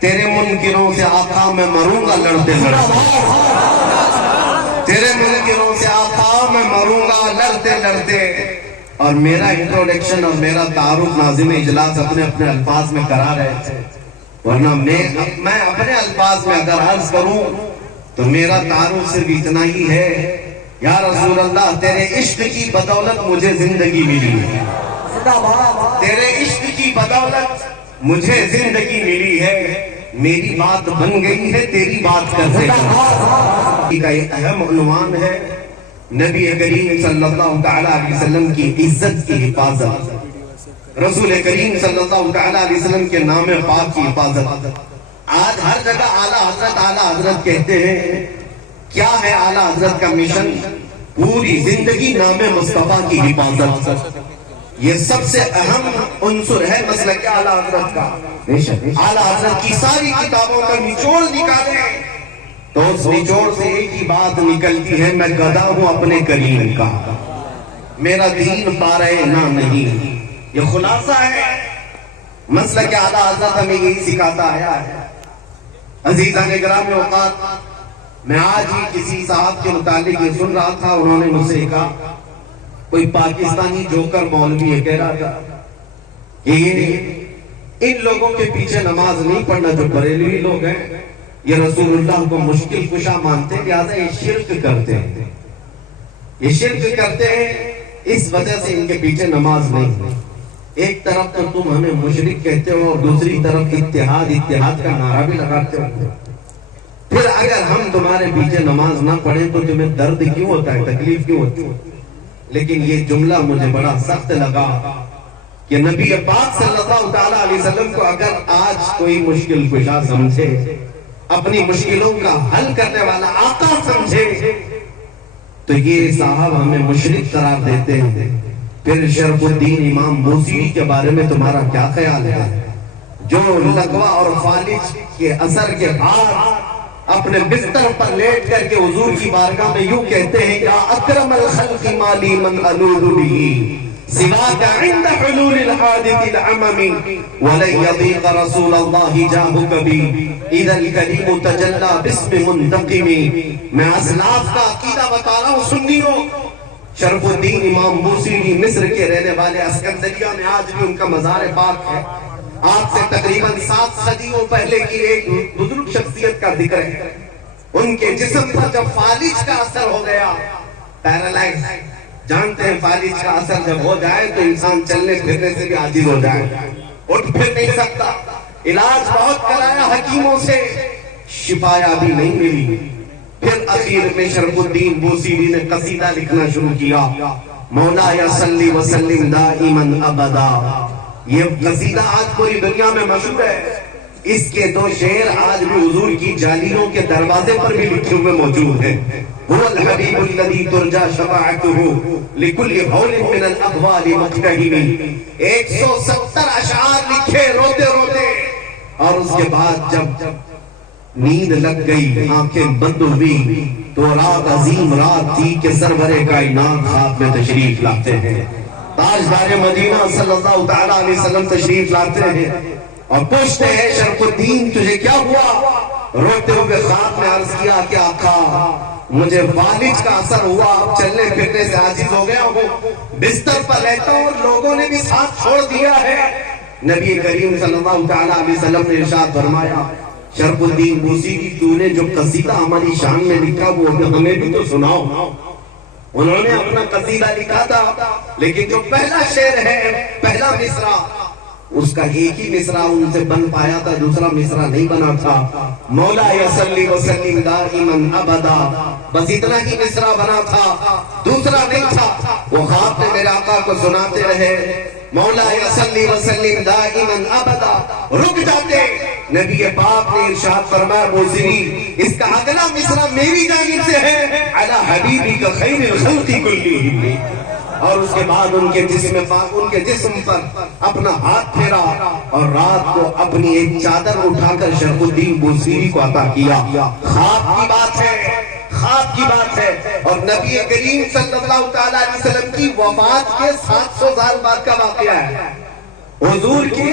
تیرے منکروں سے آقا میں مروں گا لڑتے لڑتے، تیرے منکروں سے آقا میں مروں گا لڑتے لڑتے۔ اور میرا انٹروڈکشن اور میرا تعارف ناظم اجلاس اپنے اپنے الفاظ میں کرا رہے تھے، ورنہ میں اپنے الفاظ میں اگر عرض کروں تو میرا تعارف صرف اتنا ہی ہے، یا رسول اللہ تیرے عشق کی بدولت مجھے زندگی ملی ہے، تیرے عشق کی بدولت مجھے زندگی ملی ہے، میری بات بن گئی ہے تیری بات کرتے کا یہ اہم عنوان ہے نبی کریم صلی اللہ تعالیٰ علیہ وسلم کی عزت کی حفاظت، رسول کریم صلی اللہ تعالیٰ علیہ وسلم کے نام پاک کی حفاظت۔ آج ہر جگہ اعلیٰ حضرت کہتے ہیں، کیا ہے اعلیٰ حضرت کا مشن؟ پوری زندگی نام مصطفیٰ کی حفاظت، یہ سب سے اہم عنصر ہے مسلک اعلیٰ حضرت کا۔ اعلیٰ حضرت کی ساری کتابوں کا نچوڑ نکالیں تو اس نچوڑ سے ایک ہی بات نکلتی ہے، میں گدھا ہوں اپنے کریم کا، میرا دین پارے نہ نہیں۔ یہ خلاصہ ہے مسلک اعلیٰ حضرت ہمیں یہی سکھاتا آیا ہے۔ عزیزان گرامی اوقات، میں آج ہی کسی صاحب کے متعلق یہ سن رہا تھا، انہوں نے مجھ سے کہا، کوئی پاکستانی جوکر مولوی ہے، کہہ رہا تھا کہ یہ ان لوگوں کے پیچھے نماز نہیں پڑھنا جو بریلوی لوگ ہیں، یہ رسول اللہ کو مشکل کشا مانتے ہیں، لہٰذا یہ شرک کرتے ہیں، یہ شرک کرتے ہیں، اس وجہ سے ان کے پیچھے نماز نہیں۔ ایک طرف تو تم ہمیں مشرک کہتے ہو اور دوسری طرف اتحاد کا نعرہ بھی لگاتے ہو، پھر اگر ہم تمہارے پیچھے نماز نہ پڑھیں تو تمہیں درد کیوں ہوتا ہے، تکلیف کیوں ہوتی ہے؟ لیکن یہ جملہ مجھے بڑا سخت لگا کہ نبی پاک صلی اللہ تعالیٰ علیہ وسلم کو اگر آج کوئی مشکل کشا سمجھے، اپنی مشکلوں کا حل کرنے والا آقا سمجھے، تو یہ صاحب ہمیں مشرک قرار دیتے ہیں۔ پھر شرف الدین امام بوسیری کے بارے میں تمہارا کیا خیال ہے، جو لقوہ اور فالج کے اثر کے بعد اپنے بستر پر لیٹ کر کے حضور کی بارگاہ میں یوں کہتے ہیں، یا اکرم الخلق مالی من الود به سواك عند حلول الحادث العمم ولن يضيق رسول الله جاهك بي اذا الكريم تجلى باسم منتقم۔ میں اسلاف کا عقیدہ بتا رہا ہوں سنیوں، شرف الدین امام بوسیری مصر کے رہنے والے، اسکندریہ میں آج بھی ان کا مزار پاک ہے۔ آپ سے تقریباً 7 صدیوں پہلے کی ایک بزرگ شخصیت کا ذکر ہے۔ ان کے جسم پر جب فالج کا اثر ہو گیا، پیرالائز، جانتے ہیں فالج کا اثر جب ہو جائے تو انسان چلنے پھرنے سے بھی عاجز ہو جائے، اٹھ پھر نہیں سکتا، علاج بہت کرایا حکیموں سے، شفا یابی نہیں ملی۔ پھر اخیر میں شرف الدین بوسیری نے قصیدہ لکھنا شروع کیا، مولا یا صلی وسلم دائما ابدا۔ یہ قصیدہ آج پوری دنیا میں مشہور ہے، اس کے 2 شعر آج بھی حضور کی جالیوں کے دروازے پر بھی لکھے ہوئے موجود ہیں۔ هو الحبیب الذی ترجا شفاعته لکل حول من الاقوال مقتحم۔ 170 اشعار لکھے روتے روتے، اور اس کے بعد جب نیند لگ گئی، آنکھیں بند ہوئی، تو رات عظیم رات تھی کہ سرور کائنات خواب میں تشریف لاتے ہیں، تاجدار مدینہ صلی اللہ تعالیٰ علیہ وسلم تشریف لاتے ہیں اور پوچھتے ہیں، شرف الدین تجھے کیا ہوا؟ روتے ہوئے خواب میں عرض کیا کہ آقا مجھے فالج کا اثر ہوا، چلنے پھرنے سے عاجز ہو گیا ہوں، بستر پر رہتا ہوں اور لوگوں نے بھی ساتھ چھوڑ دیا ہے۔ نبی کریم صلی اللہ تعالیٰ علیہ وسلم نے ارشاد فرمایا، شرف الدین بوسیری تو نے جو قصیدہ ہماری شان میں لکھا وہ ہمیں بھی تو سناؤ۔ انہوں نے اپنا قصیدہ لکھا تھا، لیکن جو پہلا شعر ہے، پہلا مصرع، اس کا ایک ہی مصرع ان سے بن پایا تھا، دوسرا مصرع نہیں بنا تھا، مولا یصلی وسلم دائما ابدا، بس اتنا ہی مصرع بنا تھا، دوسرا نہیں تھا۔ وہ خواب میں میرے آقا کو سناتے رہے، مولا یصلی وسلم دائما ابدا، رک جاتے، نبی پاک نے ارشاد فرمایا، بوسیری اس کا اگلا مصرع میری جانب سے ہے، علی حبیبک خیر الخلق کلہم۔ اور اس کے بعد ان کے جسم پر اپنا ہاتھ پھیرا اور رات کو اپنی ایک چادر اٹھا کر شرف الدین بوسیری کو عطا کیا۔ خواب کی بات ہے، خواب کی بات ہے، اور نبی کریم صلی اللہ تعالیٰ علیہ وسلم کی وفات کے 700 سال بعد کا واقعہ ہے۔ حضور کے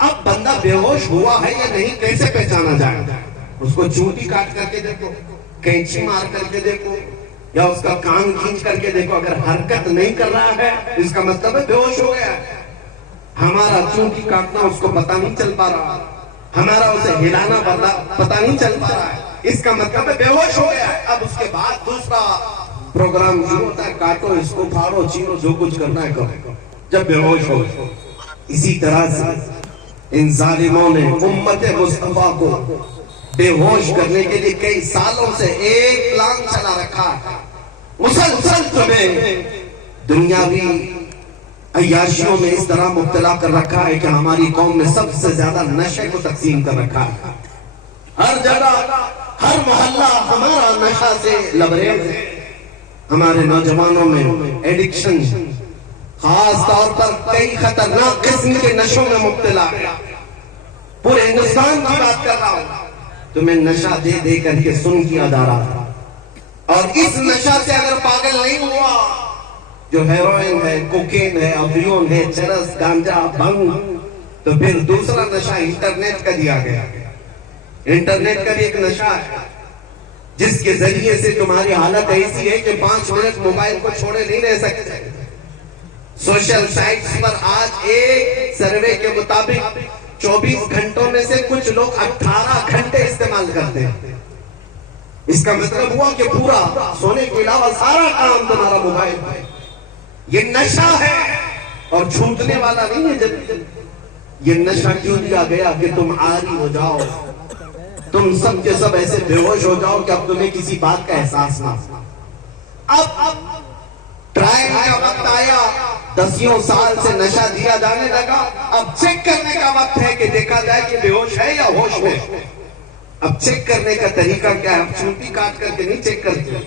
اب بندہ بے ہوش ہوا ہے یا نہیں کیسے پہچانا جائے؟ اس کو چونٹی کاٹ کر کے دیکھو، کینچی مار کر کے دیکھو، یا اس کا کان کھینچ کر کے دیکھو، اگر حرکت نہیں کر رہا ہے اس کا مطلب ہے بے ہوش ہو گیا ہے۔ ہمارا چونٹی کاٹنا اس کو پتہ نہیں چل پا رہا، ہمارا اسے ہلانا پتہ نہیں چل پا رہا ہے، اس کا مطلب ہے بے ہوش ہو گیا ہے۔ اب اس کے بعد دوسرا پروگرام شروع ہوتا ہے، کاٹو اس کو، پھاڑو چیرو، جو کچھ کرنا ہے کرو، جب بے ہوش ہو۔ اسی طرح سے ان ظالموں نے امت مصطفیٰ کو بے ہوش کرنے کے لیے کئی سالوں سے ایک پلان چلا رکھا ہے، مسلسل تمہیں دنیاوی عیاشیوں میں اس طرح مبتلا کر رکھا ہے کہ ہماری قوم میں سب سے زیادہ نشے کو تقسیم کر رکھا ہے۔ ہر جگہ ہر محلہ ہمارا نشہ سے لبریز ہے۔ ہمارے نوجوانوں میں ایڈکشن، خاص طور پر کئی خطرناک قسم کے نشوں میں مبتلا ہے۔ پورے ہندوستان کی بات کر رہا ہوں، تمہیں نشہ دے دے کر کے سن کیا جا رہا تھا، اور اس نشہ سے اگر پاگل نہیں ہوا، جو ہیروئن ہے، کوکین ہے، افیون ہے، چرس، گانجا، بھنگ، تو پھر دوسرا نشہ انٹرنیٹ کا دیا گیا۔ انٹرنیٹ کا بھی ایک نشہ ہے جس کے ذریعے سے تمہاری حالت ایسی ہے کہ 5 منٹ موبائل کو چھوڑے نہیں رہ سکتے۔ سوشل سائٹس پر آج ایک سروے کے مطابق 24 گھنٹوں میں سے کچھ لوگ 18 گھنٹے استعمال کرتے ہیں۔ اس کا مطلب ہوا کہ پورا سونے کے علاوہ سارا کام تمہارا موبائل ہے۔ یہ نشہ ہے اور چھوٹنے والا نہیں ہے جلدی۔ یہ نشہ کیوں دیا گیا کہ تم عاری ہو جاؤ، تم سب کے سب ایسے بے ہوش ہو جاؤ کہ اب تمہیں کسی بات کا احساس نہ ہو۔ اب ٹرائل کا وقت آیا، 10 سال سے نشہ دیا جانے لگا، اب چیک کرنے کا وقت ہے کہ دیکھا جائے کہ بے ہوش ہے یا ہوش میں۔ اب چیک کرنے کا طریقہ کیا ہے؟ اب چونٹی کاٹ کر کے نہیں چیک کرتے،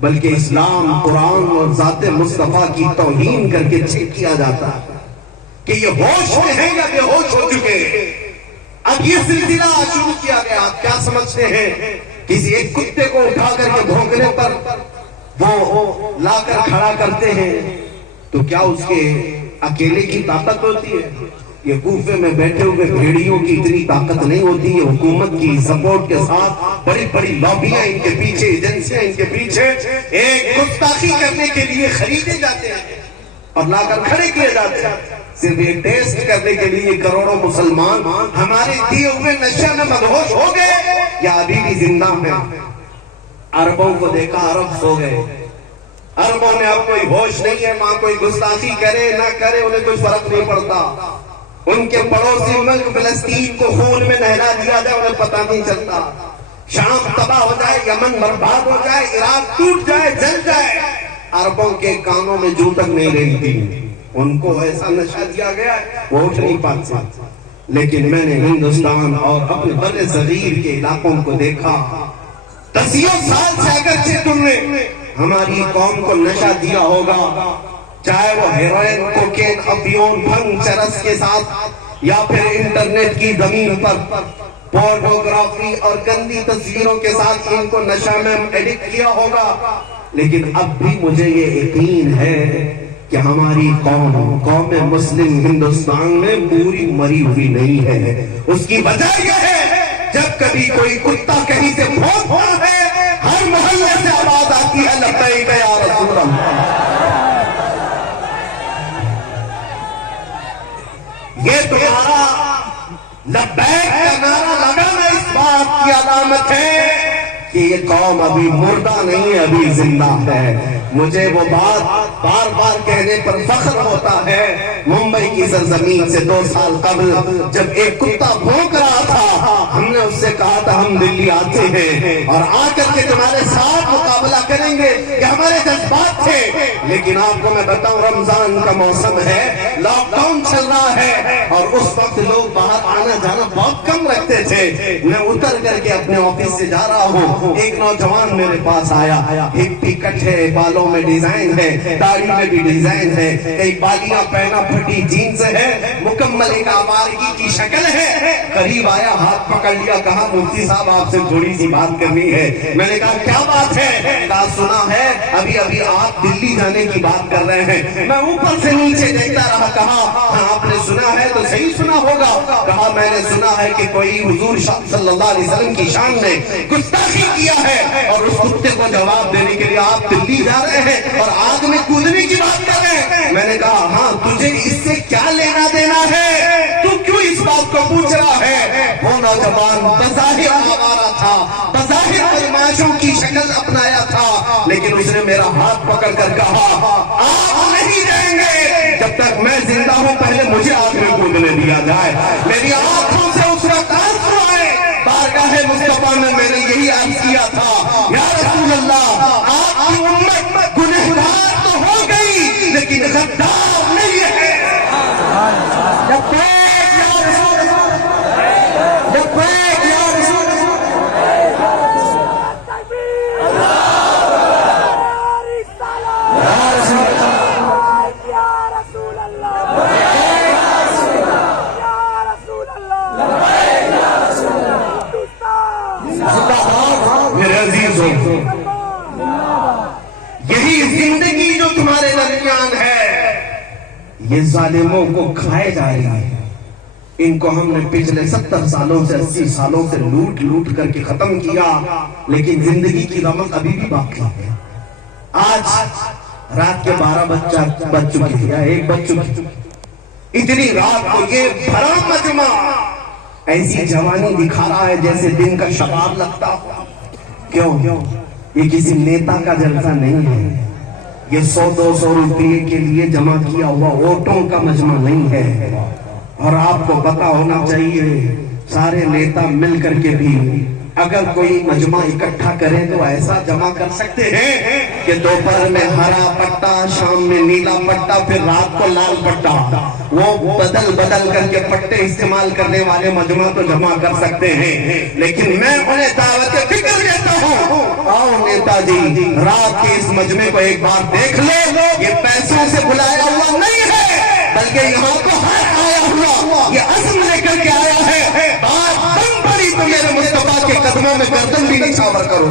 بلکہ اسلام، قرآن اور ذات مصطفیٰ کی توہین کر کے چیک کیا جاتا ہے کہ یہ ہوش میں ہے یا بے ہوش ہو چکے ہیں۔ اب یہ سلسلہ شروع کیا گیا۔ آپ کیا سمجھتے ہیں؟ کسی ایک کتے کو اٹھا کر کے بھونکنے پر وہ لا کر کھڑا کرتے ہیں تو کیا اس کے اکیلے کی طاقت ہوتی ہے؟ یہ کوفے میں بیٹھے ہوئے بھیڑیوں کی اتنی طاقت نہیں ہوتی ہے۔ حکومت کی سپورٹ کے ساتھ بڑی بڑی لابیاں ان کے پیچھے، ایجنسیاں ان کے پیچھے ایک گستاخی کرنے کے لیے خریدے جاتے ہیں اور لا کر کھڑے کیے جاتے ہیں، صرف یہ ٹیسٹ کرنے کے لیے کروڑوں مسلمان ہمارے دیے ہوئے نشے میں مدہوش ہو گئے یا ابھی بھی زندہ ہیں۔ عربوں کو دیکھا، عرب سو گئے۔ عربوں میں اب کوئی ہوش نہیں ہے، وہاں کوئی گستاخی کرے نہ کرے انہیں کوئی فرق نہیں پڑتا۔ ان کے پڑوسی ملک فلسطین کو خون میں نہلا دیا جائے انہیں پتہ نہیں چلتا۔ شام تباہ ہو جائے، یمن برباد ہو جائے، عراق ٹوٹ جائے، جل جائے، عربوں کے کانوں میں جوں تک نہیں رہتی۔ ان کو ایسا نشہ دیا گیا ہے وہ اٹھ نہیں پاتے۔ لیکن میں نے ہندوستان اور اپنے بر صغیر کے علاقوں کو دیکھا، 10 سال سے اگرچہ تم نے ہماری قوم کو نشہ دیا ہوگا، چاہے وہ ہیروئن، کوکین، افیون، بھنگ، چرس کے ساتھ یا پھر انٹرنیٹ کی زمین پر پورنوگرافی اور گندی تصویروں کے ساتھ ان کو نشہ میں ایڈکٹ کیا ہوگا، لیکن اب بھی مجھے یہ یقین ہے کہ ہماری قوم مسلم ہندوستان میں پوری مری ہوئی نہیں ہے۔ اس کی وجہ یہ ہے جب کبھی کوئی کتا کہیں سے بھونکتا ہے، ہر محلے سے آواز آتی ہے لبیک یا رسول اللہ۔ یہ تمہارا لبیک کا نعرہ لگانا اس بات کی علامت ہے کہ یہ قوم ابھی مردہ نہیں ہے، ابھی زندہ ہے۔ مجھے وہ بات بار بار کہنے پر فخر ہوتا ہے، ممبئی کی سرزمین سے 2 سال قبل جب ایک کتا بھونک رہا تھا، ہم نے اس سے کہا تھا ہم دلی آتے ہیں اور آ کر کے تمہارے ساتھ مقابلہ کریں گے، یہ ہمارے جذبات تھے۔ لیکن آپ کو میں بتاؤں، رمضان کا موسم ہے، لاک ڈاؤن چل رہا ہے اور اس وقت لوگ باہر آنا جانا بہت کم رکھتے تھے۔ میں اتر کر کے اپنے آفس سے جا رہا ہوں، ایک نوجوان میرے پاس آیا، ہپی کٹ ہے، بالوں بالوں میں ڈیزائن ہے, داڑھی میں بھی ڈیزائن ہے, کئی بالیاں پہنا پھٹی جینز ہے, مکمل ایک آوارگی کی شکل ہے. قریب آیا, ہاتھ پکڑ لیا, کہا مفتی صاحب آپ سے تھوڑی سی بات کرنی ہے. میں نے کہا کیا بات ہے؟ کہا سنا ہے ابھی ابھی آپ دلی جانے کی بات کر رہے ہیں. میں اوپر سے نیچے دیکھتا رہا, کہا ہاں آپ نے سنا ہے تو صحیح سنا ہوگا. کہا میں نے سنا ہے کہ کوئی حضور صلی اللہ علیہ وسلم کی شان میں گستاخی کیا ہے اور اس کتے کو جواب دینے کے لیے آپ دلی جا رہے ہیں اور آگ میں کودنے کی بات کر رہے ہیں. میں نے کہا ہاں تجھے اس سے کیا لینا دینا ہے, تو کیوں اس بات کو پوچھ رہا ہے؟ وہ نوجوان بظاہر آوارہ تھا, بظاہر بدماشوں کی شکل اپنایا تھا, لیکن اس نے میرا ہاتھ پکڑ کر کہا آپ نہیں جائیں گے جب تک میں زندہ ہوں, پہلے مجھے آگ میں کودنے دیا جائے. میری آنکھوں سے اس وقت آنسو آئے. بارگاہ مصطفیٰ میں میں نے یہی عرض کیا تھا, یا رسول اللہ آپ کی امت گنہگار تو ہو گئی لیکن غدار نہیں ہے. یہی زندگی جو تمہارے درمیان ہے یہ ظالموں کو کھائے جا رہی ہے. ان کو ہم نے پچھلے 70 سالوں سے 80 سالوں سے لوٹ لوٹ کر کے ختم کیا, لیکن زندگی کی رمق ابھی بھی باقی ہے. آج رات کے 12 بج چکے ہیں یا 1 بج چکے, اتنی رات کو یہ بھرا مجمع ایسی جوانی دکھا رہا ہے جیسے دن کا شباب لگتا ہو. کیوں؟ یہ کسی نیتا کا جلسہ نہیں ہے, یہ 100-200 روپئے کے لیے جمع کیا ہوا ووٹوں کا مجمع نہیں ہے. اور آپ کو پتا ہونا چاہیے سارے نیتا مل کر کے بھی اگر کوئی مجمع اکٹھا کرے تو ایسا جمع کر سکتے ہیں کہ دوپہر میں ہرا پٹا, شام میں نیلا پٹا, پھر رات کو لال پٹا, وہ بدل بدل کر کے پٹے استعمال کرنے والے مجمع تو جمع کر سکتے ہیں. لیکن میں انہیں دعوت فکر دیتا ہوں, آؤ نیتا جی رات کے اس مجمع کو ایک بار دیکھ لو. یہ پیسوں سے بلایا ہوا نہیں ہے بلکہ یہاں کو آیا ہوا یہ عزم لے کر کے آیا ہے. بات بن پڑی تو میرے مصطفیٰ کے قدموں میں گردن بھی نچھاور کرو.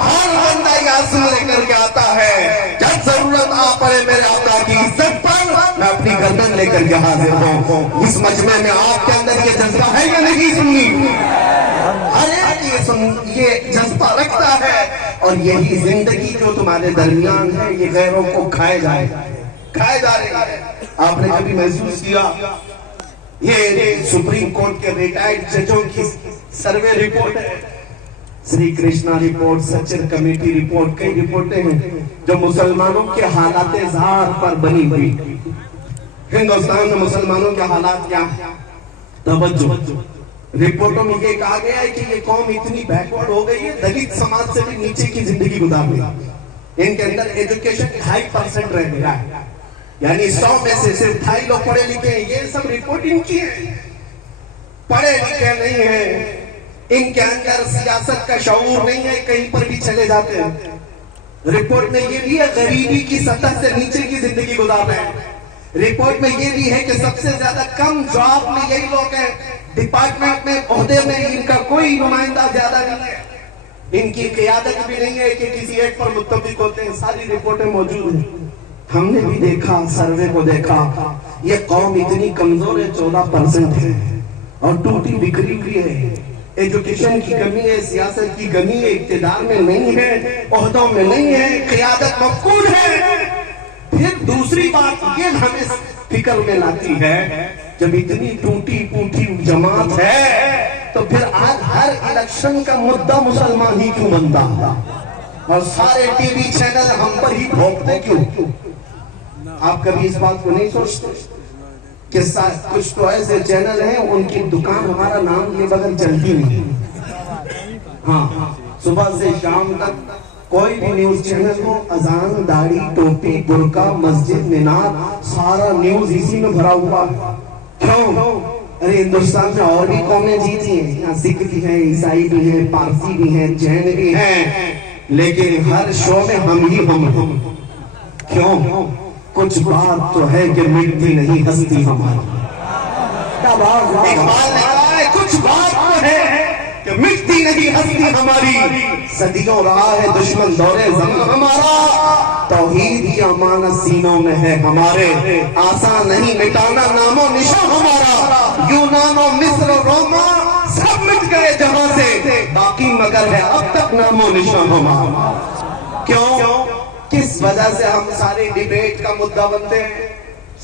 ہر بندہ یہ عزم لے کر کے آتا ہے, جب ضرورت آ پڑے میرے آقا کی عزت پر میں اپنی گردن لے کر کے حاضر ہوں. اس مجمع میں آپ کے اندر یہ جذبہ ہے یا نہیں سنی؟ یہ جذبہ رکھتا ہے. اور یہی زندگی جو تمہارے درمیان ہے یہ غیروں کو کھائے جا رہی ہے. آپ نے کبھی محسوس کیا یہ سپریم کورٹ کے ریٹائرڈ ججوں کی سروے رپورٹ ہے, Sri Krishna report, Sachar committee report, کئی رپورٹیں ہیں جو مسلمانوں کے حالات ظاہر پر بنی ہوئی. ہندوستان میں مسلمانوں کے حالات کیا ہیں؟ توجہ, رپورٹوں میں یہ کہا گیا ہے کہ یہ قوم اتنی بیکورڈ ہو گئی ہے, دلت سماج سے بھی نیچے کی زندگی گزار رہی ہے. ان کے اندر ایجوکیشن 2.5% رہ گیا ہے, یعنی 100 میں سے صرف 2.5 لوگ پڑھے لکھے ہیں. یہ سب رپورٹنگ کی ہے, پڑھے لکھے نہیں ہیں, ان کے اندر سیاست کا شعور نہیں ہے, کہیں پر بھی چلے جاتے ہیں. رپورٹ میں یہ بھی ہے غریبی کی سطح سے نیچے کی زندگی گزار رہے ہیں. رپورٹ میں یہ بھی ہے کہ سب سے زیادہ کم جاب میں یہی لوگ ہیں, ڈپارٹمنٹ میں عہدے میں ان کا کوئی نمائندہ زیادہ نہیں ہے, ان کی قیادت بھی نہیں ہے کہ کسی ایک پر متفق ہوتے ہیں. ساری رپورٹیں موجود ہیں, ہم نے بھی دیکھا, سروے کو دیکھا. یہ قوم اتنی کمزور ہے, 14% ہے اور ٹوٹی بکھری ہوئی ہے. ایجوکیشن کی کمی ہے, سیاست کی کمی ہے, اقتدار میں نہیں ہے, عہدوں میں نہیں ہے, قیادت مفقود ہے. پھر دوسری بات یہ ہمیں فکر میں لاتی ہے, جب اتنی ٹوٹی پوٹی جماعت ہے تو پھر آج ہر الیکشن کا مدعا مسلمان ہی کیوں بنتا ہے اور سارے ٹی وی چینل ہم پر ہی بھونکتے کیوں؟ آپ کبھی اس بات کو نہیں سوچتے کہ کچھ تو ایسے چینل ہیں ان کی دکان ہمارا نام لیے بغیر چلتی نہیں. ہاں, صبح سے شام تک کوئی بھی نیوز چینل ہو, اذان, داڑھی, ٹوپی, برقع, مسجد, مینار, سارا نیوز اسی میں بھرا ہوا. کیوں؟ ارے ہندوستان میں اور بھی قومیں جیتی ہیں, یہاں سکھ بھی ہیں, عیسائی بھی ہیں, پارسی بھی ہیں, جین بھی ہیں, لیکن ہر شو میں ہم ہی ہم کیوں؟ کچھ بات تو ہے کہ مٹتی نہیں ہستی ہماری. اقبال نے کہا ہے کچھ بات تو ہے کہ مٹتی نہیں ہستی ہماری. صدیوں رہا ہے دشمن دورے زمین ہمارا، توحید کی امانت سینوں میں ہے ہمارے. آسان نہیں مٹانا نام و نشان ہمارا. یونان و مصر و روما سب مٹ گئے جہاں سے، باقی مگر ہے اب تک نام و نشان ہمارا. کیوں؟ کس وجہ سے ہم سارے ڈیبیٹ کا مدعا بنتے ہیں؟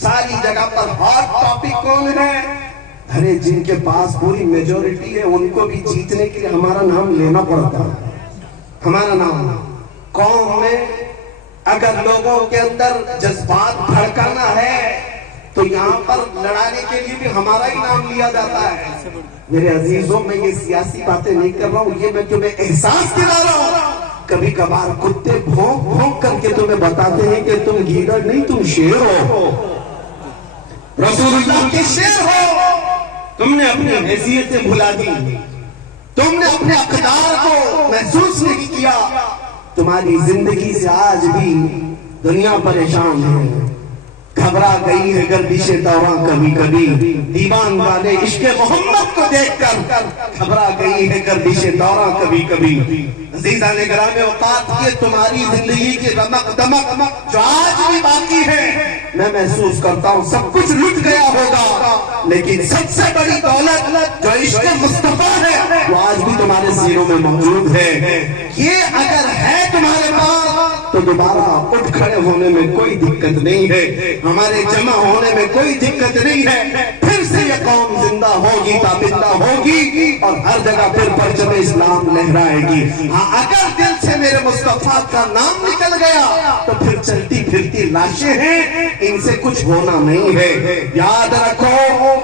ساری جگہ پر ہاٹ ٹاپک کون ہے؟ ارے جن کے پاس پوری میجورٹی ہے ان کو بھی جیتنے کے لیے ہمارا نام لینا پڑتا ہے. ہمارا نام قوم میں اگر لوگوں کے اندر جذبات بھڑکانا ہے تو یہاں پر لڑانے کے لیے بھی ہمارا ہی نام لیا جاتا ہے. میرے عزیزوں میں یہ سیاسی باتیں نہیں کر رہا ہوں، یہ میں تمہیں احساس دلا رہا ہوں. کبھی کبھار کتے بھونک بھونک کر کے تمہیں بتاتے ہیں کہ تم گیدڑ نہیں تم شیر ہو، رسول اللہ کے شیر ہو. تم نے اپنی حیثیتیں بھلا دی، تم نے اپنے اقدار کو محسوس نہیں کیا. تمہاری زندگی سے آج بھی دنیا پریشان ہے، گھبرا گئی ہے گردش دوران کبھی کبھی. دیوان والے عشق محمد کو دیکھ کر گھبرا گئی ہے گردش دوران کبھی کبھی. عزیزان گرامی اوقات یہ تمہاری زندگی کی رمق دمق جو آج بھی باقی ہے، میں محسوس کرتا ہوں سب کچھ لٹ گیا ہوگا، لیکن سب سے بڑی دولت جو عشق مصطفیٰ ہے وہ آج بھی تمہارے سینوں میں موجود ہے. یہ اگر ہے تمہارے پاس تو دوبارہ اٹھ کھڑے ہونے میں کوئی دقت نہیں ہے، ہمارے جمع ہونے میں کوئی دقت نہیں ہے. پھر سے یہ قوم زندہ ہوگی، تابندہ ہوگی اور ہر جگہ پھر پرچم اسلام لہرائے گی. ہاں اگر دل سے میرے مصطفیٰ کا نام نکل گیا تو پھر چلتی پھرتی لاشیں ہیں، ان سے کچھ ہونا نہیں ہے. یاد رکھو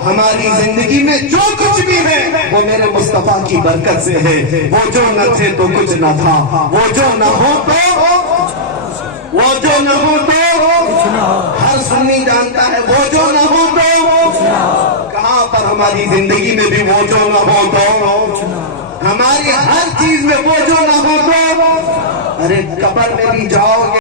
ہماری زندگی میں جو کچھ بھی ہے وہ میرے مصطفیٰ کی برکت سے ہے. وہ جو نہ تھے تو کچھ نہ تھا، وہ جو نہ ہو تو ہر سنی جانتا ہے وہ جو نہ ہو تو کہاں پر ہماری زندگی میں بھی وہ جو نہ ہو تو ہماری ہر چیز میں وہ جو نہ ہو تو ارے قبر میں بھی جاؤ گے